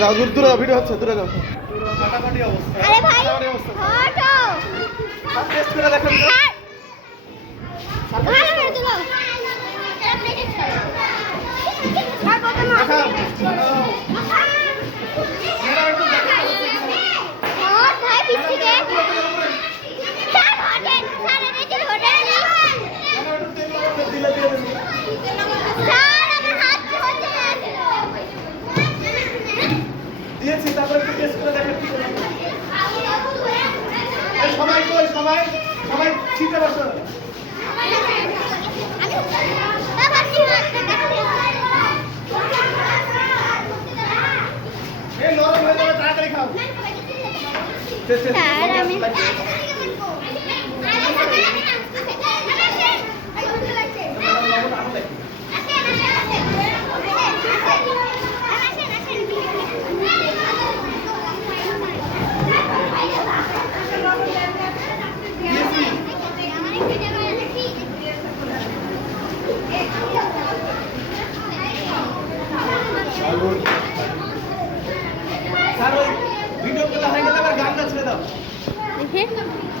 যাও দূর দূরে ভিডিও হচ্ছে দূরে যাও। ফাটাফাটি অবস্থা। আরে ভাই ফাটাফাটি অবস্থা। হটো সব টেস্ট করে দেখেন তো। ভালো করে তুলো এটা প্লেট ছাড়ো আর কত না দেখাও। और भाई पीछे के सर होटल सर रेजिल होटल দিলে দিয়ে দেন। सर আমার হাত হচ্ছে দিয়েছি তারপরে একটু টেস্ট করে দেখেন কি করে। এই সবাই কই সবাই সবাই ঠিকঠাক বসো। বাবা কি হচ্ছে এই নরম হয়ে যাবে তাড়াতাড়ি খাও। স্যার আমি স্যার ওই ভিডিও গুলো হয়ে গেলে আবার গানটা ছেড়ে দাও। দেখে